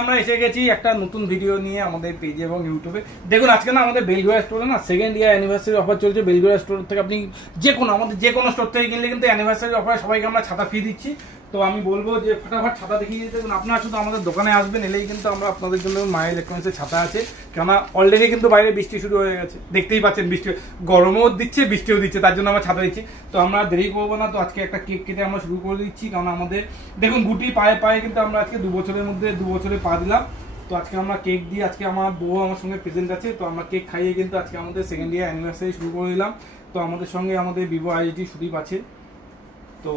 আমরা এসে গেছি একটা নতুন ভিডিও নিয়ে আমাদের পেজে এবং ইউটিউবে। দেখুন আজকে না আমাদের বেলঘড়িয়া স্টোরে না সেকেন্ড ইয়ার অ্যানিভার্সারি অফার চলছে। বেলঘড়িয়া স্টোর থেকে আপনি আমাদের যে কোনো স্টোর থেকে কিনলে কিন্তু অ্যানিভার্সারি অফারে সবাইকে আমরা ছাতা ফ্রি দিচ্ছি। তো আমি বলবো যে ফটাফট ছাতা দেখিয়ে দিতে। আপনারা শুধু আমাদের দোকানে আসবেন, এলেই কিন্তু আমরা আপনাদের জন্য মাই ইলেকট্রনিক্সের ছাতা আছে। কেননা অলরেডি কিন্তু বাইরে বৃষ্টি শুরু হয়ে গেছে, দেখতেই পাচ্ছেন বৃষ্টি, গরমও দিচ্ছে বৃষ্টিও দিচ্ছে, তার জন্য আমরা ছাতা দিচ্ছি। তো আমরা দেরি করবো না, তো আজকে একটা কেক কেটে আমরা শুরু করে দিচ্ছি। কারণ আমাদের দেখুন গুটি পায়ে পায়ে কিন্তু আমরা আজকে 2 বছরের মধ্যে 2 বছরে পা দিলাম। তো আজকে আমরা কেক দিয়ে, আজকে আমার বউ আমার সঙ্গে প্রেজেন্ট আছে, তো আমরা কেক খাইয়ে কিন্তু আজকে আমাদের সেকেন্ড ইয়ার অ্যানিভার্সারি শুরু করে দিলাম। তো আমাদের সঙ্গে আমাদের ভিভো আইটি সুদীপ আছে, তো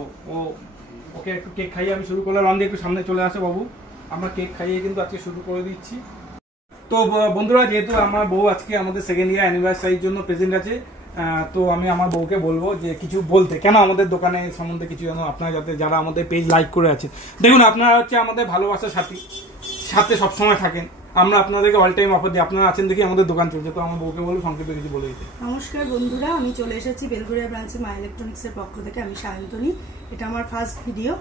ওকে একটু কেক খাইয়ে আমি শুরু করলাম। রন্দি একটু সামনে চলে আসে বাবু, আমরা কেক খাইয়ে কিন্তু আজকে শুরু করে দিচ্ছি। তো বন্ধুরা, যেহেতু আমার বউ আজকে আমাদের সেকেন্ড ইয়ার অ্যানিভার্সারির জন্য প্রেজেন্ট আছে, তো আমি আমার বউকে বলবো যে কিছু বলতে, কেন আমাদের দোকানের সম্বন্ধে কিছু যেন আপনারা যাতে যারা আমাদের পেজ লাইক করে আছে। দেখুন আপনারা হচ্ছে আমাদের ভালোবাসার সাথে সবসময় থাকেন, আমরা আপনাদেরকে অল টাইম অফার দিই। আপনারা আছেন দেখি আমাদের দোকান চলছে, তো আমার বউকে বলবো সংক্ষেপে কিছু বলে দিতে। নমস্কার বন্ধুরা, আমি চলে এসেছি বেলঘড়িয়া ব্রাঞ্চে মাই ইলেকট্রনিক্সের পক্ষ থেকে। আমি সায়ন্তনী, এটা আমার ফার্স্ট ভিডিও।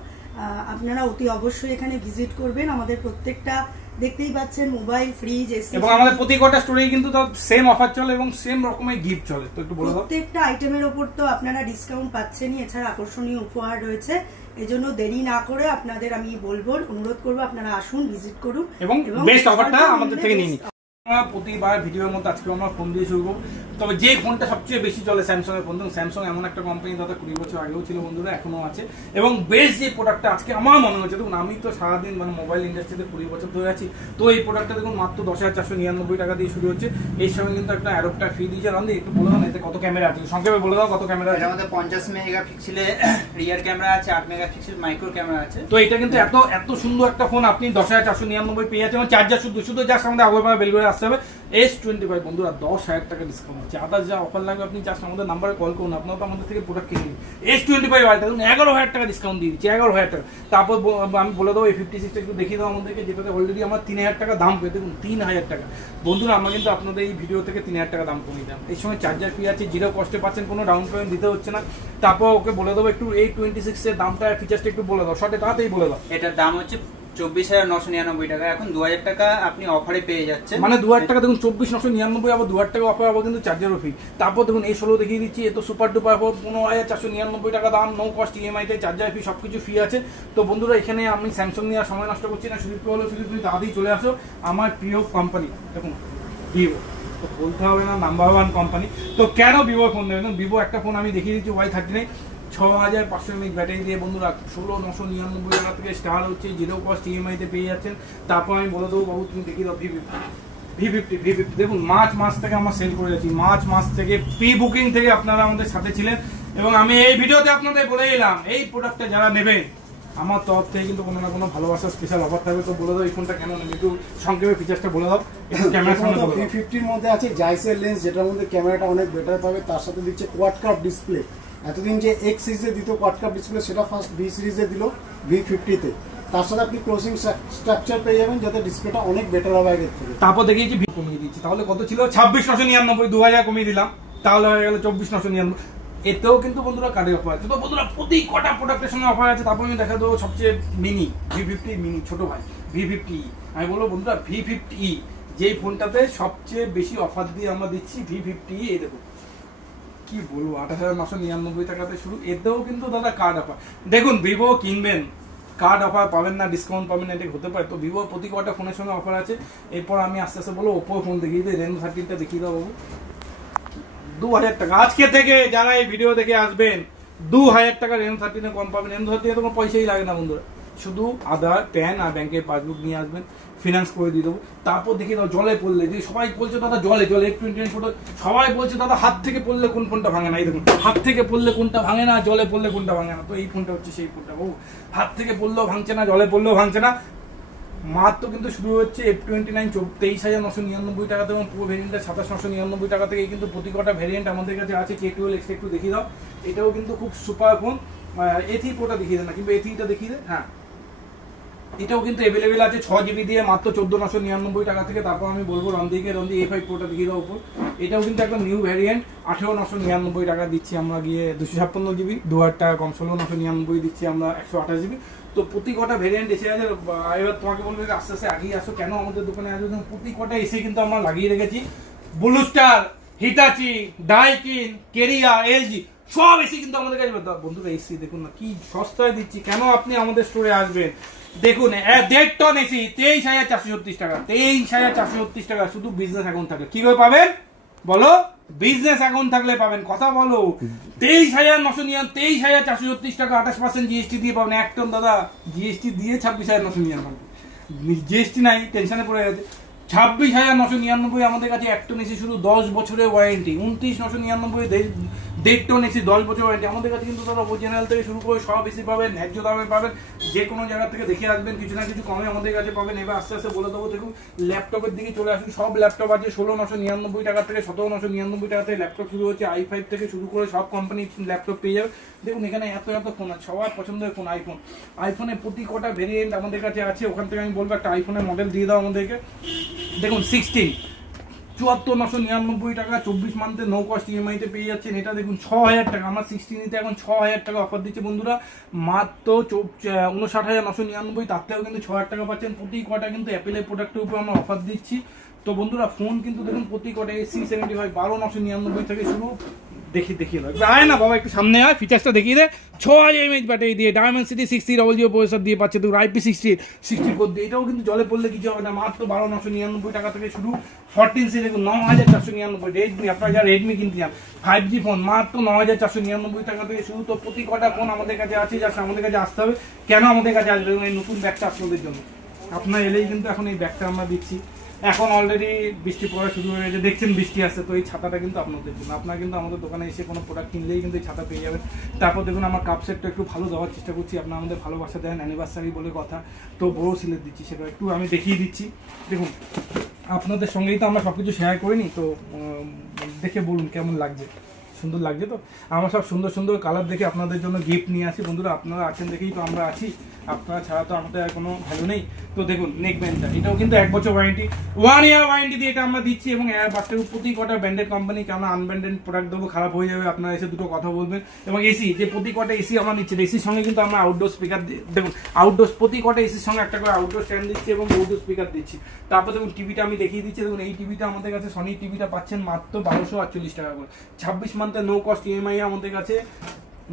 আপনারা অতি অবশ্যই এখানে ভিজিট করবেন। আমাদের প্রত্যেকটা দেখতেই পাচ্ছেন মোবাইল, ফ্রিজ, এসি এবং আমাদের প্রতি কটা স্টোরেই কিন্তু সেম অফার চলে এবং সেম রকমের গিফট চলে। তো একটু বলে দাও। প্রত্যেকটা আইটেমের উপর তো আপনারা ডিসকাউন্ট পাচ্ছেনই, এছাড়া আকর্ষণীয় উপহার রয়েছে। এজন্য দেরি না করে আপনাদের আমি বলবো, অনুরোধ করবো আপনারা আসুন, ভিজিট করুন এবং বেস্ট অফারটা আমাদের থেকে নিয়ে নিন। প্রতিবার ভিডিওর মধ্যে আজকে আমরা ফোন দিয়ে শুরু করবো। তবে যে ফোনটা সবচেয়ে বেশি চলে স্যামসাং এর ফোন। স্যামসাং এমন একটা কোম্পানি, দাদা 20 বছর আগেও ছিল বন্ধুরা, এখনো আছে। এবং বেস্ট যে প্রোডাক্টটা আজকে আমার মনে হচ্ছে, দেখুন আমি তো সারাদিন মানে মোবাইল ইন্ডাস্ট্রিতে 20 বছর ধরে আছি, তো এই প্রোডাক্টটা দেখুন মাত্র 10,499 টাকা দিয়ে শুরু হচ্ছে। এর সঙ্গে কিন্তু একটা অ্যাডাপ্টার ফ্রি দিয়েছে। রন্দি একটু বলে দাও এতে কত ক্যামেরা আছে, সংক্ষেপে বলে দাও কত ক্যামেরা আছে। আমাদের 50 মেগাপিক্সেলের রিয়ার ক্যামেরা আছে, 8 মেগাপিক্সেল মাইক্রো ক্যামেরা আছে। তো এটা কিন্তু এত সুন্দর একটা ফোন আপনি 10,499 পেয়ে যাচ্ছেন। এবং চার্জার শুধু জাস্ট আমাদের আগরপাড়া বেলঘড়িয়া আসতে হবে। S25 বন্ধুরা 10,000 টাকা ডিসকাউন্ট হচ্ছে। আদার যা অফার লাগবে আপনি জাস্ট আমাদের নাম্বারে কল করুন, আপনারা তো আমাদের থেকে প্রোডাক্ট কিনে নিন। S25 আলট্রা 11,000 টাকা ডিসকাউন্ট দিয়ে দিচ্ছি, 11,000 টাকা। তারপর আমি বলে দেবো A56 একটু দেখিয়ে দাও আমাদেরকে, যেটাতে অলরেডি আমার 3,000 টাকা দাম পেয়ে। দেখুন 3,000 টাকা বন্ধুরা, আমরা কিন্তু আপনাদের এই ভিডিও থেকে 3,000 টাকা দাম কমিয়ে দিলাম। এর সঙ্গে চার্জার ফ্রি আছে, জিরো কস্টে পাচ্ছেন, কোনো ডাউন পেমেন্ট দিতে হচ্ছে না। তারপর ওকে বলে দেবো একটু A26 এর দামটা, ফিচার্সটা একটু বলে দাও, শর্টে তাড়াতাড়ি বলে দাও। এটার দাম হচ্ছে 24,999 টাকা, এখন 2,000 টাকা আপনি অফারে পেয়ে যাচ্ছেন। মানে 2,000 টাকা দেখুন, 24,999, আবার 2,000 টাকা অফার পাবো কিন্তু চার্জারও ফ্রি। তারপর দেখুন A16 দেখিয়ে দিচ্ছি, এ তো সুপার ডুপার 15,499 টাকা দাম, নো কস্ট EMI তে, চার্জার ফ্রি, সবকিছু ফ্রি আছে। তো বন্ধুরা এখানে আমি স্যামসাং নিয়ে সময় নষ্ট করছি না, সুদীপকে বলো সুদীপ তুমি তাড়াতাড়ি চলে আসো। আমার প্রিয় কোম্পানি দেখুন ভিভো, তো বলতে হবে না নাম্বার 1 কোম্পানি। তো কেন ভিভো ফোন নেবেন? ভিভো একটা ফোন আমি দেখিয়ে দিচ্ছি, Y39, 6,500 mAh ব্যাটারি দিয়ে বন্ধুরা 16,999 টাকা থেকে স্টার্ট হচ্ছে, জিরো কস্ট EMI তে পেয়ে যাচ্ছেন। তারপর আমি বলে দেবো বাবু তুমি দেখিয়ে দাও V50 দেখুন মার্চ মাস থেকে আমরা সেল করে যাচ্ছি। মার্চ মাস থেকে প্রি বুকিং থেকে আপনারা আমাদের সাথে ছিলেন, এবং আমি এই ভিডিওতে আপনাদের বলে এলাম এই প্রোডাক্টটা যারা নেবেন আমার তরফ থেকে কিন্তু কোনো না কোনো ভালোবাসার স্পেশাল অফার থাকবে। তো বলে দাও এই ফোনটা কেন নেবে, একটু সংক্ষেপে ফিচার্সটা বলে দাও। ক্যামেরা V50 মধ্যে আছে জাইসের লেন্স, যেটার মধ্যে ক্যামেরাটা অনেক বেটার পাবে, তার সাথে দিচ্ছে কোয়াড কাপ ডিসপ্লে। এতদিন যে X সিরিজে দিত কোয়াড কাপ ডিসপ্লে, সেটা ফার্স্ট V সিরিজে দিল V50 তে। তার সাথে আপনি ক্লোজিং স্ট্রাকচার পেয়ে যাবেন, যাতে ডিসপ্লেটা অনেক বেটার হবে আগের থেকে। তারপর দেখিয়েছি ভি কমিয়ে দিচ্ছি, তাহলে কত ছিল 26,999, 2,000 কমিয়ে দিলাম, তাহলে হয়ে গেল 24,999। এতেও কিন্তু বন্ধুরা কার্ডের অফার আছে। তো বন্ধুরা প্রতি কটা প্রোডাক্টের সঙ্গে অফার আছে। তারপর আমি দেখা দেবো সবচেয়ে মিনি V50 মিনি, ছোট ভাই V50E। আমি বলবো বন্ধুরা V50E যেই ফোনটাতে সবচেয়ে বেশি অফার দিয়ে আমরা দিচ্ছি V50E। এই দেখো কি বলবো, 28,999 টাকাতে শুরু। এতেও কিন্তু দাদা কার্ড অফার। দেখুন ভিভো কিনবেন, কার্ড অফার পাবেন না, ডিসকাউন্ট পাবেন না, এটা হতে পারে। তো ভিভো প্রতি কটা ফোনের সঙ্গে অফার আছে। এরপর আমি আস্তে আস্তে বলবো ওপো ফোন দেখিয়ে দিই, রেনো 13টা দেখিয়ে দাও বাবু, 2,000 টাকা। আজকে থেকে যারা এই ভিডিও দেখে আসবেন 2,000 টাকা রেনো 13 কম পাবেন। রেনো 13 কোনো পয়সাই লাগে না বন্ধুরা, শুধু আধার, প্যান আর ব্যাংকের পাসবুক নিয়ে আসবেন, ফিনান্স করে দিয়ে দেবো। তারপর দেখি দাও জলে পড়লে, যে সবাই বলছে দাদা জলে F29 ছোট, সবাই বলছে দাদা হাত থেকে পড়লে কোন ফোনটা ভাঙে না। এই দেখুন হাত থেকে পড়লে কোনটা ভাঙে না, জলে পড়লে কোনটা ভাঙে না। তো এই ফোনটা হচ্ছে সেই ফোনটা বাবু, হাত থেকে পড়লেও ভাঙছে না, জলে পড়লেও ভাঙছে না। মাত্র কিন্তু শুরু হচ্ছে F29 23,999 টাকাতে, এবং পুরো ভেরিয়েন্টটা 27,999 টাকা থেকে কিন্তু প্রতি কটা ভেরিয়েন্ট আমাদের কাছে আছে। K12 X একটু দেখিয়ে দাও, এটাও কিন্তু খুব সুপার ফোন। A3 Proটা দেখিয়ে দেন না, কিন্তু A3টা দেখিয়ে দেন। হ্যাঁ এটাও কিন্তু অ্যাভেলেবেল আছে 6GB দিয়ে মাত্র 14,999 টাকা থেকে। তারপর আমি বলবো রন্দিকে, রন্দি A5 Proটা দেখিয়ে দাও উপর, এটাও কিন্তু একটা নিউ ভ্যারিয়েন্ট, 18,999 টাকা দিচ্ছি আমরা গিয়ে 256GB, 2,000 টাকা কম, 16,999 দিচ্ছি আমরা 128GB। তো প্রতি কটা ভেরিয়েন্ট এসে আছে। এবার তোমাকে বলবো আস্তে আস্তে আগিয়ে আসো, কেন আমাদের দোকানে আসবে, প্রতি কটা এসে কিন্তু আমরা লাগিয়ে রেখেছি। Blue star, Hitachi, Daikin, Carrier, LG সব এসি কিন্তু আমাদের কাছে। বন্ধুরা এসি দেখুন না কি সস্তায় দিচ্ছি, কেন আপনি আমাদের স্টোরে আসবেন। দেখুন 1.5 টন এসি 23,436 টাকা, 23,436 টাকা শুধু বিজনেস অ্যাকাউন্ট থাকলে। কিভাবে পাবেন বলো? বিজনেস অ্যাকাউন্ট থাকলে পাবেন, কথা বলো। 23,436 টাকা 28% জিএসটি দিয়ে পাবেন 1 টন। দাদা জিএসটি দিয়ে 26,999, জিএসটি নাই, টেনশনে পড়ে গেছে। 26,999 আমাদের কাছে 1 টন এসি, শুধু 10 বছরের ওয়ারেন্টি। 29,999 1.5 টন এসি 10 বছর ওয়ারেন্টি। আমাদের কাছে কিন্তু দাদা অরিজিনাল থেকে শুরু করে সব এসি পাবেন, ন্যায্য দামে পাবেন। যে কোনো জায়গা থেকে দেখে আসবেন, কিছু না কিছু কমে আমাদের কাছে পাবেন। এবার আস্তে আস্তে বলে দেবো। দেখুন ল্যাপটপের দিকে চলে আসুন। সব ল্যাপটপ আছে 16,999 টাকা থেকে 17,999 টাকা থেকে ল্যাপটপ শুরু হচ্ছে। i5 থেকে শুরু করে সব কোম্পানির ল্যাপটপ পেয়ে যাবে। দেখুন এখানে এত এত ফোন আছে, সবার পছন্দের ফোন আইফোন। আইফোনের প্রতি কটা ভেরিয়েন্ট আমাদের কাছে আছে, ওখান থেকে আমি বলবো একটা আইফোনের মডেল দিয়ে দাও আমাদেরকে। দেখুন 16 74,999 টাকা 24 মান্থে নো কস্ট ইএমআই তে পেয়ে যাচ্ছেন। এটা দেখুন 6,000 টাকা, আমার 16 নিতে এখন 6,000 টাকা অফার দিচ্ছে বন্ধুরা, মাত্র 59,999। তার থেকেও কিন্তু 6,000 টাকা পাচ্ছেন। প্রতি কটা কিন্তু অ্যাপেলের প্রোডাক্টের উপর আমরা অফার দিচ্ছি। তো বন্ধুরা ফোন কিন্তু দেখুন প্রতি কটা AC75 12,999 থেকে শুরু। দেখিয়ে দাও, আয় না বাবা একটু সামনে আয়, ফিচার্সটা দেখিয়ে দে। 6,000 mAh ব্যাটারি দিয়ে, ডায়মেনসিটি 6000 প্রসেসর দিয়ে পাচ্ছে, তোর IP60 কোড দিয়ে। এটাও কিন্তু জলে পড়লে কিছু হবে না, মাত্র 12,999 টাকা থেকে শুরু। 14 সিরিজ দেখুন 9,499। রেডমি, আপনারা যারা রেডমি কিনতে চান 5G ফোন, মাত্র 9,499 টাকা থেকে শুরু। তো প্রতি কটা ফোন আমাদের কাছে আছে, যা আমাদের কাছে আসতে হবে। কেন আমাদের কাছে আসবে? এই নতুন ব্যাগটা আপনাদের জন্য। আপনার এলেই কিন্তু এখন এই ব্যাগটা আমরা দিচ্ছি। এখন অলরেডি বৃষ্টি পড়া শুরু হয়ে গেছে, দেখছেন বৃষ্টি আসছে, তো এই ছাতাটা কিন্তু আপনাদের জন্য। আপনারা কিন্তু আমাদের দোকানে এসে কোনো প্রোডাক্ট কিনলেই কিন্তু এই ছাতা পেয়ে যাবেন। তারপর দেখুন আমার কাপ সেটটা একটু ভালো দেওয়ার চেষ্টা করছি, আপনারা আমাদের ভালোবাসা দেন, অ্যানিভার্সারি বলে কথা, তো বড় সিলেট দিচ্ছি, সেটা একটু আমি দেখিয়ে দিচ্ছি। দেখুন আপনাদের সঙ্গেই তো আমরা সব কিছু শেয়ার করিনি, তো দেখে বলুন কেমন লাগছে। সুন্দর লাগছে তো? আমরা সব সুন্দর সুন্দর কালার দেখে আপনাদের জন্য গিফট নিয়ে আসি। বন্ধুরা আপনারা আছেন দেখেই তো আমরা আছি, আপনারা ছাড়া তো আমাদের আর কোনো ভ্যালু নেই। তো দেখুন নেক ব্যান্ডটা, এটাও কিন্তু 1 বছর ওয়ারেন্টি, 1 ইয়ার ওয়ারেন্টি দিয়ে এটা আমরা দিচ্ছি। এবং এর বাচ্চার প্রতি কটা ব্র্যান্ডেড কোম্পানি, কেন আনব্র্যান্ডেড প্রোডাক্ট দেবো, খারাপ হয়ে যাবে, আপনারা এসে দুটো কথা বলবেন। এবং এসি, যে প্রতি কটা এসি আমরা নিচ্ছি, এসির সঙ্গে কিন্তু আমরা আউটডোর স্পিকার, দেখুন আউটডোর প্রতি কটা এসির সঙ্গে একটা করে আউটডোর স্ট্যান্ড দিচ্ছি এবং আউটডোর স্পিকার দিচ্ছি। তারপর দেখুন টিভিটা আমি দেখিয়ে দিচ্ছি। দেখুন এই টিভিটা আমাদের কাছে সনি টিভিটা পাচ্ছেন মাত্র 1248 টাকা করে, 26 মান্থে নো কস্ট ইএমআই আমাদের কাছে।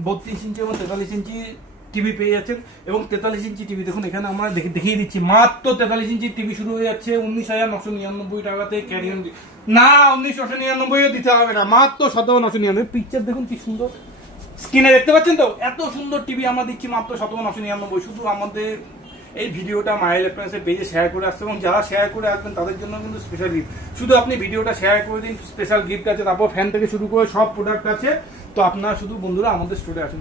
32 ইঞ্চি এবং 43 ইঞ্চি টিভি পেয়ে যাচ্ছেন। এবং 43 ইঞ্চি টিভি দেখুন এখানে আমরা দেখিয়ে দিচ্ছি, মাত্র 43 ইঞ্চি টিভি শুরু হয়ে যাচ্ছে 19,999 টাকাতে। ক্যারিয়ন না 19,999 দিতে হবে না, মাত্র 17,999। পিকচার দেখুন কি সুন্দর, স্ক্রিনে দেখতে পাচ্ছেন তো, এত সুন্দর টিভি আমরা দিচ্ছি মাত্র 17,999। শুধু আমাদের এই ভিডিওটা মাই ইলেকট্রনিক্সের পেজে শেয়ার করে আসছে, এবং যারা শেয়ার করে আসবেন তাদের জন্য কিন্তু স্পেশাল গিফট। শুধু আপনি ভিডিওটা শেয়ার করে দিন, স্পেশাল গিফট আছে। তারপর ফ্যান থেকে শুরু করে সব প্রোডাক্ট আছে। তো আপনারা শুধু বন্ধুরা আমাদের স্টোরে আসুন।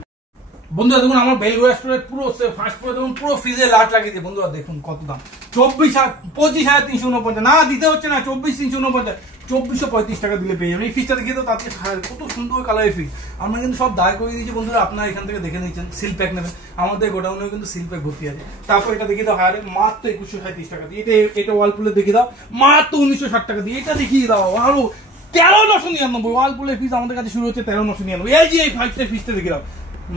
বন্ধুরা দেখুন আমার বেলগোয়া স্টোরে পুরো ফার্স্ট ফ্লোরে দেখুন পুরো ফ্রিজে লাট লাগিয়ে দিয়ে। বন্ধুরা দেখুন কত দাম, 25,349 না দিতে হচ্ছে না, 24,349, 2435 টাকা দিলে পেয়ে যাবেন। এই ফ্রিজটা দেখিয়ে তো তাতে কত সুন্দর কালারের ফ্রিজ আমরা কিন্তু সব দায় করে দিয়েছি বন্ধুরা, আপনারা এখান থেকে দেখে নিচ্ছেন। সিল প্যাক নেবেন, আমাদের গোডাউনেও কিন্তু সিল প্যাক ভর্তি আছে। তারপর এটা দেখিয়ে দাও হায়ারে মাত্র 2137 টাকা দিয়ে। এটা ওয়ালপুলে দেখিয়ে দাও মাত্র 1960 টাকা দিয়ে। এটা দেখিয়ে দাও আরো 13,999। ওয়ালপুলের ফ্রিজ আমাদের কাছে শুরু হচ্ছে 13,999। এলজি এই 5 টার ফ্রিজটা দেখিয়ে দাও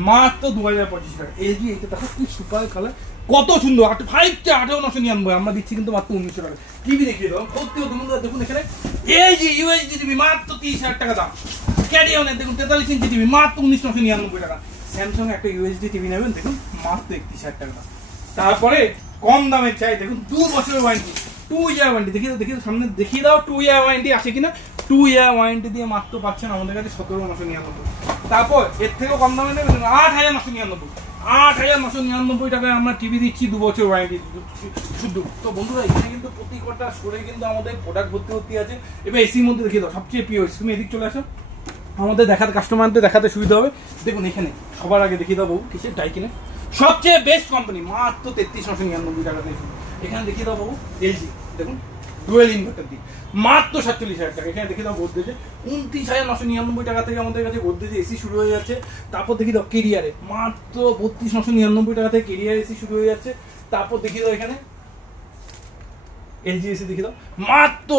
মাত্র 2025 টাকা। এলজি এইটা দেখো কি সুপার কালার, কত সুন্দর। 5টা 18,999 আমরা দিচ্ছি কিন্তু মাত্র 1900 টাকা। টিভি দেখিয়ে দাও সত্যি দেখুন এখানে এলজি ইউএসডি টিভি মাত্র 30,000 টাকা দাম। ক্যারিয়নের দেখুন 43 ইঞ্চি টিভি মাত্র 1999 টাকা। স্যামসাং একটা ইউএসডি টিভি নেবেন দেখুন মাত্র 31,000 টাকা। তারপরে কম দামের চাই দেখুন 2 বছরের ওয়ারেন্টি, 2 ইয়ার ওয়ারেন্টি দেখিয়ে সামনে দেখিয়ে দাও 2 ইয়ার ওয়ারেন্টি আছে কিনা। 2 ইয়ার ওয়ারেন্টি দিয়ে মাত্র পাচ্ছেন আমাদের কাছে 17,999। তারপর এর থেকেও কম দামে নেবেন 8,999। 8,999 টাকায় আমরা টিভি দিচ্ছি 2 বছর ওয়ারেন্টি শুধু। তো বন্ধুরা এখানে কিন্তু প্রতি কটা স্টোরে কিন্তু আমাদের প্রোডাক্ট ভর্তি আছে। এবার এসির মধ্যে দেখিয়ে দাও সবচেয়ে প্রিয়, তুমি এদিক চলে আসো, আমাদের দেখাতে কাস্টমারদের দেখাতে সুবিধা হবে। দেখুন এখানে সবার আগে দেখিয়ে দাও কিসের ডাইকিনে সবচেয়ে বেস্ট কোম্পানি মাত্র 33,999 টাকা দিয়ে। এখানে দেখিয়ে দাও বাবু এলজি দেখুন ডুয়েল ইনভার্টার দিয়ে মাত্র 47,000 টাকা। এখানে দেখে দাও গোদরেজে 29,999 টাকা থেকে আমাদের কাছে গোদরেজে এসি শুরু হয়ে যাচ্ছে। তারপর দেখি দাও কেরিয়ারে মাত্র 32,999 টাকা থেকে কেরিয়ার এসি শুরু হয়ে যাচ্ছে। তারপর দেখি দাও এখানে এলজি এসি দেখি দাও মাত্র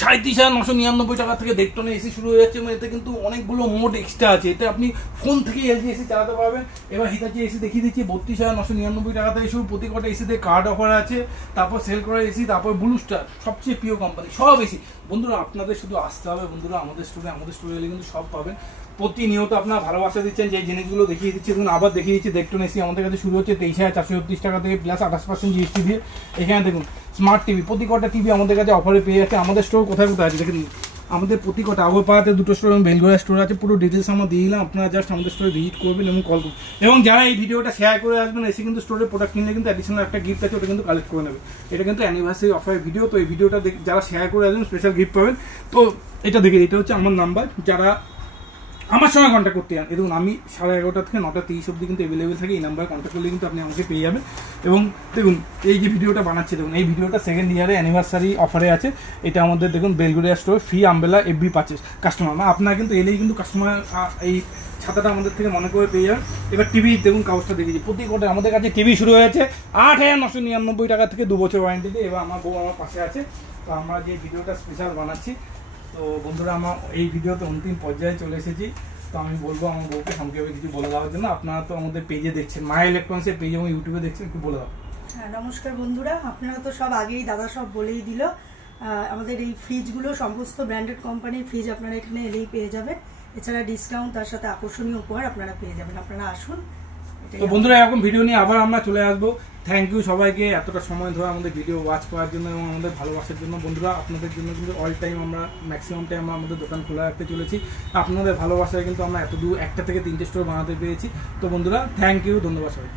৩৭,৯৯৯ টাকা থেকে ডেকটনে এসি শুরু হয়ে যাচ্ছে এবং এতে কিন্তু অনেকগুলো মোড এক্সট্রা আছে। এতে আপনি ফোন থেকে এলজি এসি চালাতে পারবেন। এবার হিতাচি এসি দেখিয়ে দিচ্ছি ৩২,৯৯৯ টাকা থেকে শুরু। প্রতি কটা এসিতে কার্ড অফার আছে, তারপর সেল করা এসি, তারপর ব্লু স্টার, সবচেয়ে প্রিয় কোম্পানি, সব এসি। বন্ধুরা আপনাদের শুধু আসতে হবে বন্ধুরা আমাদের স্টোরে এলে কিন্তু সব পাবেন। প্রতিনিয়ত আপনার ভালোবাসা দিচ্ছেন, যে জিনিসগুলো দেখিয়ে দিচ্ছি দেখুন, আবার দেখিয়ে দিচ্ছি ডেকটন এসি আমাদের কাছে শুরু হচ্ছে ২৩,৪৩৬ টাকা থেকে প্লাস ২৮% জিএসটি দিয়ে। এখানে দেখুন স্মার্ট টিভি, প্রতি কটা টিভি আমাদের কাছে অফারে পেয়ে যাচ্ছে। আমাদের স্টোর কোথায় কোথায় আছে দেখুন, আমাদের প্রতি কটা আগরপাড়াতে 2টো স্টোর এবং বেলগড়িয়া স্টোর আছে। পুরো ডিটেলস আমরা দিয়ে দিলাম, আপনারা জাস্ট আমাদের স্টোরে ভিজিট করবেন এবং কল করবেন। এবং যারা এই ভিডিওটা শেয়ার করে আসবেন এসে কিন্তু স্টোরে প্রোডাক্ট কিনলে কিন্তু অ্যাডিশনাল একটা গিফট আছে, ওটা কিন্তু কালেক্ট করে নেবে। এটা কিন্তু অ্যানিভার্সারি অফারের ভিডিও, তো এই ভিডিওটা যারা শেয়ার করে আসবেন স্পেশাল গিফট পাবেন। তো এটা দেখে, এটা হচ্ছে আমার নাম্বার, যারা আমার সঙ্গে কন্ট্যাক্ট করতে চান দেখুন আমি 11:30 থেকে 9:30 অবধি কিন্তু অ্যাভেলেবেল থাকি। এই নাম্বারে কন্ট্যাক্ট করলে কিন্তু আপনি আমাকে পেয়ে যাবেন। এবং দেখুন এই যে ভিডিওটা বানাচ্ছে দেখুন, এই ভিডিওটা 2nd ইয়ারে অ্যানিভার্সারি অফারে আছে। এটা আমাদের দেখুন Belgharia store free umbrella FB purchase customer, আপনারা কিন্তু এলেই কিন্তু কাস্টমার এই ছাতাটা আমাদের থেকে মনে করে পেয়ে যাবেন। এবার টিভি দেখুন কাগজটা দেখেছি, প্রতি কোটা আমাদের কাছে টিভি শুরু হয়েছে 8,999 টাকা থেকে 2 বছর ওয়ারেন্টিতে। এবার আমার বউ আমার পাশে আছে, তো আমরা যে ভিডিওটা স্পেশাল বানাচ্ছি। তো বন্ধুরা আমার এই ভিডিওতে অন্তিম পর্যায়ে চলে এসেছি। তো আমি বলবো আমার বউকে সংক্ষেপে কিছু বলে দেওয়ার জন্য। আপনারা তো আমাদের পেজে দেখছেন, মাই ইলেকট্রনিক্সের পেজ এবং ইউটিউবে দেখছেন, একটু বলে দাও। হ্যাঁ নমস্কার বন্ধুরা, আপনারা তো সব আগেই দাদা সব বলেই দিল। আমাদের এই ফ্রিজগুলো সমস্ত ব্র্যান্ডেড কোম্পানির ফ্রিজ আপনারা এখানে এলেই পেয়ে যাবেন। এছাড়া ডিসকাউন্ট, তার সাথে আকর্ষণীয় উপহার আপনারা পেয়ে যাবেন। আপনারা আসুন। তো বন্ধুরা এরকম ভিডিও নিয়ে আবার আমরা চলে আসবো। থ্যাংক ইউ সবাইকে এতটা সময় ধরে আমাদের ভিডিও ওয়াচ করার জন্য এবং আমাদের ভালোবাসার জন্য। বন্ধুরা আপনাদের জন্য কিন্তু অল টাইম আমরা ম্যাক্সিমাম টাইম আমরা আমাদের দোকান খোলা রাখতে চলেছি। আপনাদের ভালোবাসায় কিন্তু আমরা এত দূর 1টা থেকে 3টে স্টোর বানাতে পেরেছি। তো বন্ধুরা থ্যাংক ইউ, ধন্যবাদ সবাই।